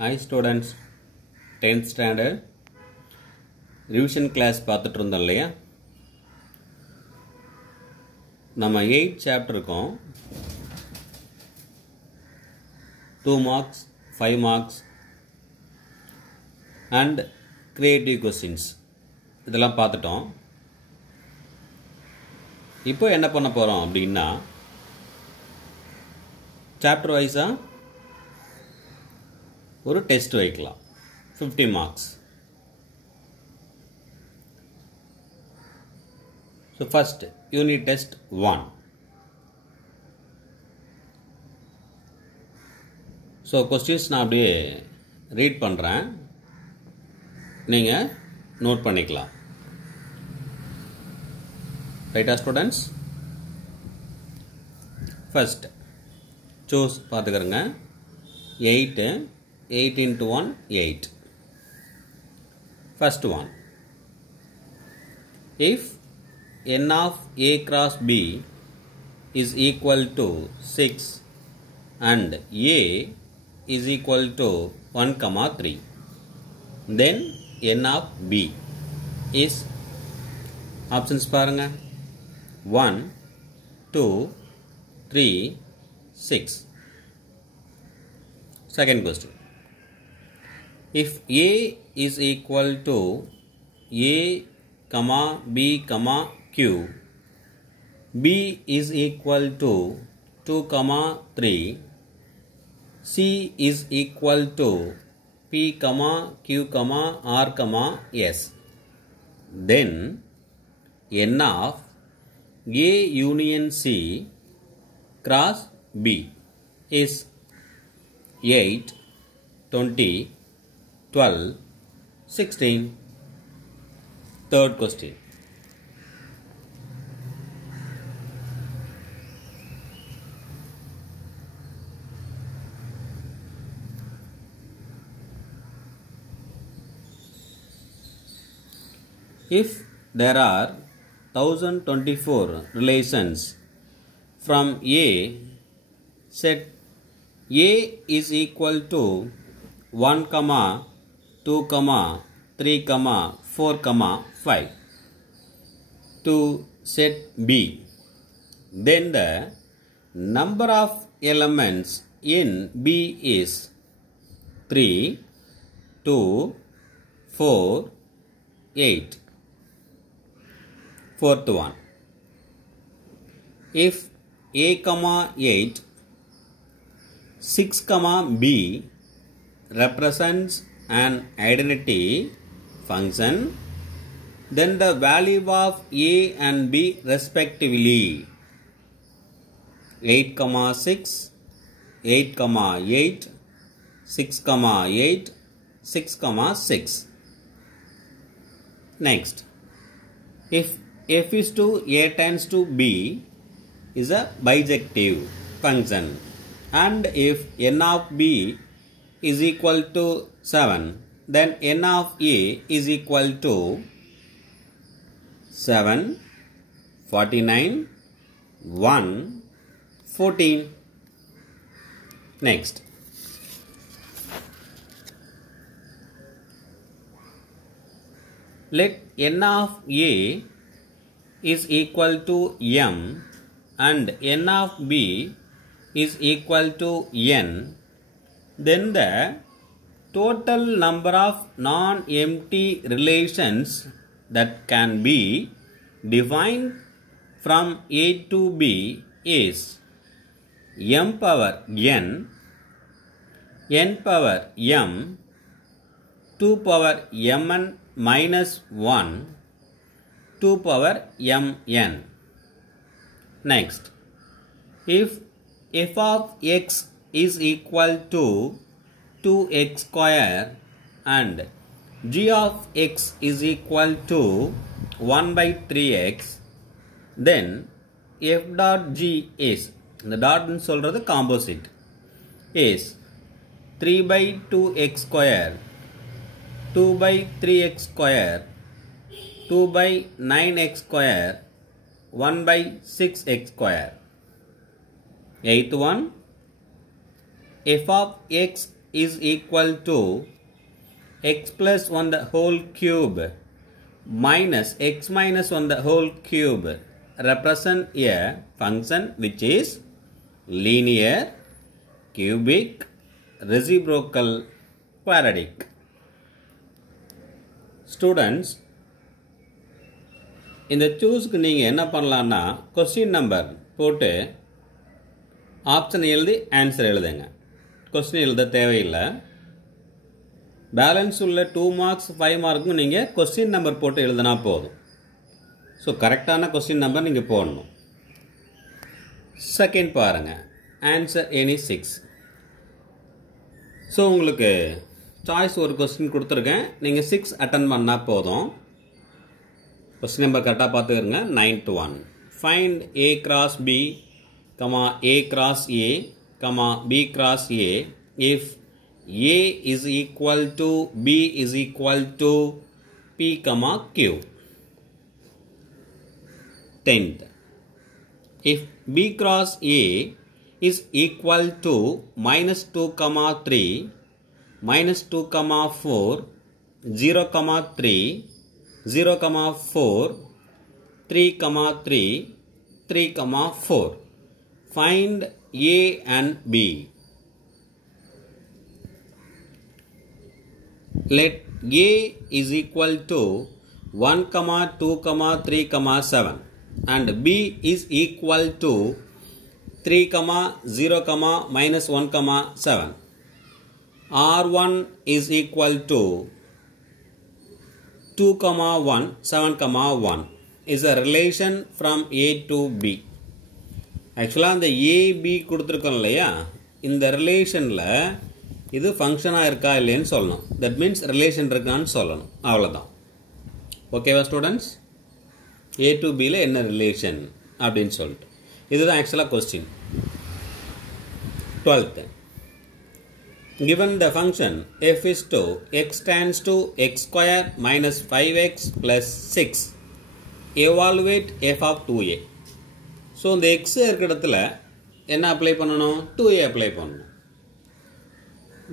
Hi students, 10th standard revision class பார்த்துட்டு இருந்தோம் இல்லையா? நம்ம 8 chapter இருக்கோம். 2 marks, 5 marks and creative questions இதெல்லாம் பார்த்துட்டோம். இப்போ என்ன பண்ண போறோம் அப்படின்னா chapter wise ஒரு டெஸ்ட் வைக்கலாம் 50 marks. So first unit test 1. So questions நான் அப்படியே ரீட் பண்ணுறேன், நீங்கள் நோட் பண்ணிக்கலாம். ரைட்டா ஸ்டூடெண்ட்ஸ்? ஃபர்ஸ்ட் சூஸ் பார்த்துக்கிறேங்க. 8 into 1, 8. First one. If n of a cross b is equal to 6 and a is equal to 1, 3, then n of b is options paranga 1, 2, 3, 6. Second question. If a is equal to a, b, q, b is equal to 2, 3, c is equal to p, q, r, s, then n of a union c cross b is 8, 20, 12, 16. Third question. If there are 1024 relations from A, set A is equal to 1, 2, 3, 4, 5 to set B. Then the number of elements in B is 3, 2, 4, 8. Fourth one. If A, 8, 6, b represents an identity function, then the value of a and b respectively 8, 6, 8, 8, 6, 8, 6, 6. Next, if f is to a tends to b is a bijective function, and if n of b is equal to 7, then n of a is equal to 7, 49, 1, 14. Next, let n of a is equal to m and n of b is equal to n, then the total number of non-empty relations that can be defined from A to B is m power n, n power m, 2 power mn minus 1, 2 power mn. Next, if f of x is equal to 2x square and g of x is equal to 1 by 3x, then f dot g is, the dot nu solradhu composite, is 3 by 2x square, 2 by 3x square, 2 by 9x square, 1 by 6x square. Eighth one, f of x is equal to x plus 1 the whole cube minus x minus 1 the whole cube represent a function which is linear, cubic, reciprocal, quadratic. Students, இந்த சூஸ்க்கு நீங்கள் என்ன பண்ணலான்னா question number போட்டு ஆப்ஷன் எழுதி ஆன்சர் எழுதுங்க. கொஸ்டின் எழுத தேவையில்லை. பேலன்ஸ் உள்ள 2 மார்க்ஸ் 5 மார்க்கும் நீங்கள் கொஸ்டின் நம்பர் போட்டு எழுதினா போதும். ஸோ கரெக்டான கொஸ்டின் நம்பர் நீங்கள் போடணும். செகண்ட் பாருங்கள், ஆன்சர் எனி 6. ஸோ உங்களுக்கு சாய்ஸ் ஒரு கொஸ்டின் கொடுத்துருக்கேன், நீங்கள் 6 அட்டன் பண்ணால் போதும். கொஸ்டின் நம்பர் கரெக்டாக பார்த்துக்கிறங்க. 9th one. Find A cross B, A cross A, B cross A if A is equal to B is equal to P, Q. 10th. If B cross A is equal to minus 2, 3, minus 2, 4, 0, 3, 0, 4, 3, 3, 3, 4. Find A and B. Let A is equal to 1, 2, 3, 7 and B is equal to 3, 0, minus 1, 7. R1 is equal to 2, 1, 7, 1 is a relation from A to B. Actually, அந்த AB கொடுத்துருக்கோம் இல்லையா, இந்த ரிலேஷனில் இது ஃபங்க்ஷனாக இருக்கா இல்லைன்னு சொல்லணும். தட் மீன்ஸ் ரிலேஷன் இருக்கான்னு சொல்லணும். அவ்வளோதான். ஓகேவா ஸ்டூடெண்ட்ஸ்? A to Bயில் என்ன ரிலேஷன் அப்படின்னு சொல்லிட்டு இதுதான் ஆக்சுவலாக question. 12th. Given the function f is to x tends to x square minus 5x plus 6, evaluate f of 2a. So இந்த x இருக்கிற இடத்துல என்ன அப்ளை பண்ணணும்? 2a அப்ளை பண்ணணும்.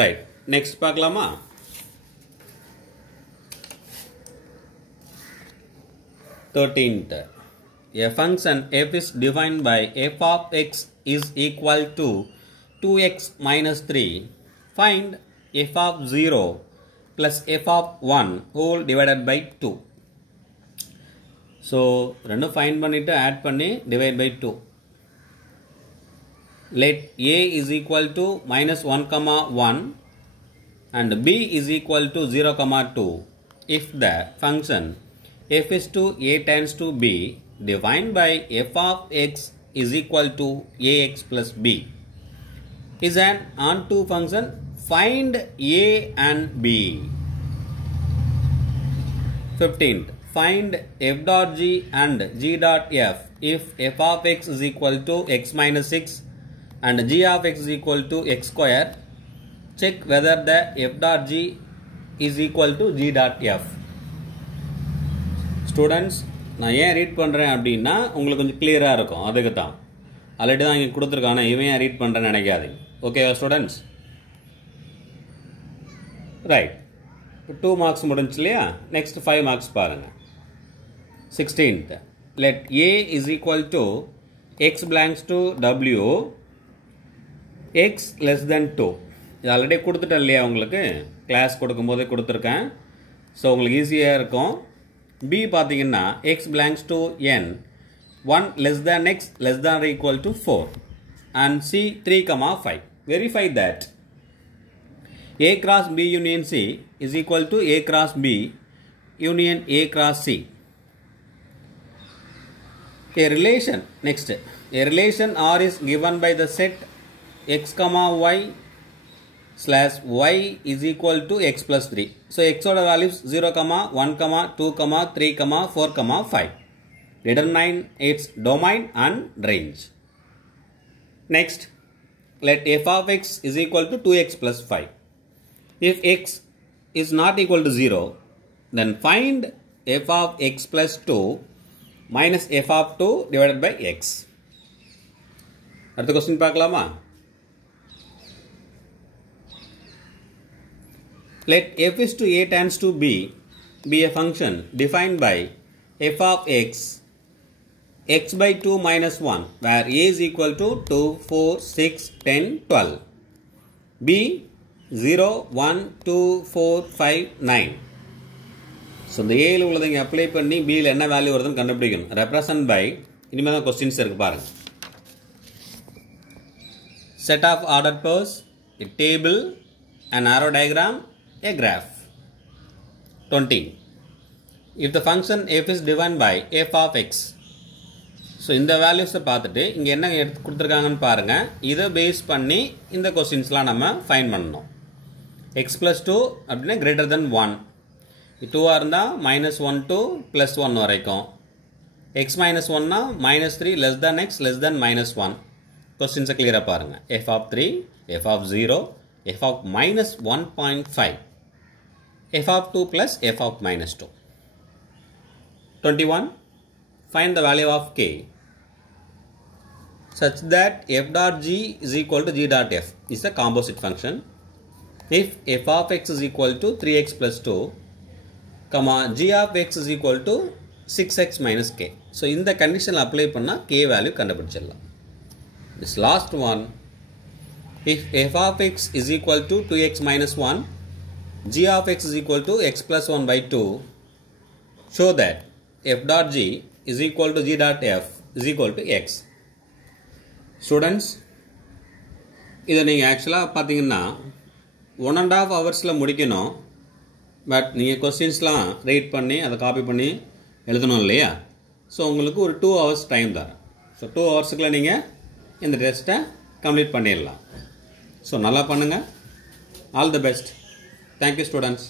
ரைட், நெக்ஸ்ட் பார்க்கலாமா? Thirteenth. A function f is defined by f of x is equal to 2x minus 3. Find f of 0 plus f of 1 whole divided by 2. So, ரெண்டும் find பண்ணிட்டு add பண்ணி divide by 2. Let a is equal to minus 1, 1 and b is equal to 0, 2. If the function f is to a tends to b defined by f of x is equal to ax plus b is an onto function, find a and b. 15th. Find f dot g and g dot f if f of x is equal to x minus 6 and g of x is equal to x square. Check whether the f dot g is equal to g dot f. Students, நான் ஏன் ரீட் பண்ணுறேன் அப்படின்னா உங்களுக்கு கொஞ்சம் கிளியராக இருக்கும். அதுக்கு தான் ஆல்ரெடி தான் இங்கே கொடுத்துருக்காங்க. இவன் ஏன் ரீட் பண்ணுறேன்னு நினைக்காதீங்க. ஓகேவா ஸ்டூடெண்ட்ஸ்? ரைட், 2 மார்க்ஸ் முடிஞ்சு இல்லையா? நெக்ஸ்ட் 5 மார்க்ஸ் பாருங்கள். 16th. Let a is equal to x belongs to w, x less than 2. இது ஆல்ரெடி கொடுத்துட்டேன் இல்லையா, உங்களுக்கு கிளாஸ் கொடுக்கும்போதே கொடுத்துருக்கேன். ஸோ உங்களுக்கு ஈஸியாக இருக்கும். b பார்த்தீங்கன்னா x belongs to n, 1 less than x less than or equal to 4 and c 3, 5. Verify that a cross b union c is equal to a cross b union a cross c. A relation, next, a relation R is given by the set x, y slash y is equal to x plus 3. So, x order values 0, 1, 2, 3, 4, 5. Determine its domain and range. Next, let f of x is equal to 2x plus 5. If x is not equal to 0, then find f of x plus 2 minus f of 2 divided by x. அடுத்த question பார்க்கலாமா? Let f is to a tends to b be a function defined by f of x by 2 minus 1, where a is equal to 2, 4, 6, 10, 12. b 0, 1, 2, 4, 5, 9. So, இந்த a உள்ளதை இங்கே அப்ளை பண்ணி b ல என்ன வேல்யூ வருதுன்னு கண்டுபிடிக்கணும். ரெப்ரசன்ட் பை இனிமேல் தான் கொஸ்டின்ஸ் இருக்கு பாருங்க. Set of ordered pairs, a table, an arrow diagram, a graph. 20. If the function f is defined by f of x. So இந்த வேல்யூஸை பார்த்துட்டு இங்கே என்ன எடுத்து கொடுத்துருக்காங்கன்னு பாருங்கள். இதை பேஸ் பண்ணி இந்த கொஸ்டின்ஸ்லாம் நம்ம ஃபைன் பண்ணணும். x + 2 அப்படின்னா கிரேட்டர் தென் 1. 2ஆக இருந்தால் -1 to +1 வரைக்கும். x - 1னா -3 less than x less than -1. கொஸ்டின்ஸை கிளியராக பாருங்கள். f of 3, f of 0, f of -1.5, f of 2 plus f of -2. 21. Find the value of k such that f dot g is equal to g dot f is a composite function. If f of x is equal to 3x plus 2, g of x is equal to 6x minus k. So, in the condition apply panna k value kandupidichidalaam. This last one, if f of x is equal to 2x minus 1, g of x is equal to x plus 1 by 2, show that f dot g is equal to g dot f is equal to x. Students, இதை நீங்கள் ஆக்சுவலாக பார்த்தீங்கன்னா 1.5 ஹவர்ஸில் முடிக்கணும். பட் நீங்கள் கொஸ்டின்ஸ்லாம் ரைட் பண்ணி அதை காப்பி பண்ணி எழுதணும் இல்லையா? ஸோ உங்களுக்கு ஒரு 2 ஹவர்ஸ் டைம் தரேன். ஸோ 2 ஹவர்ஸுக்குள்ள நீங்கள் இந்த டெஸ்ட்டை கம்ப்ளீட் பண்ணிடலாம். ஸோ நல்லா பண்ணுங்கள். All the best. Thank you students.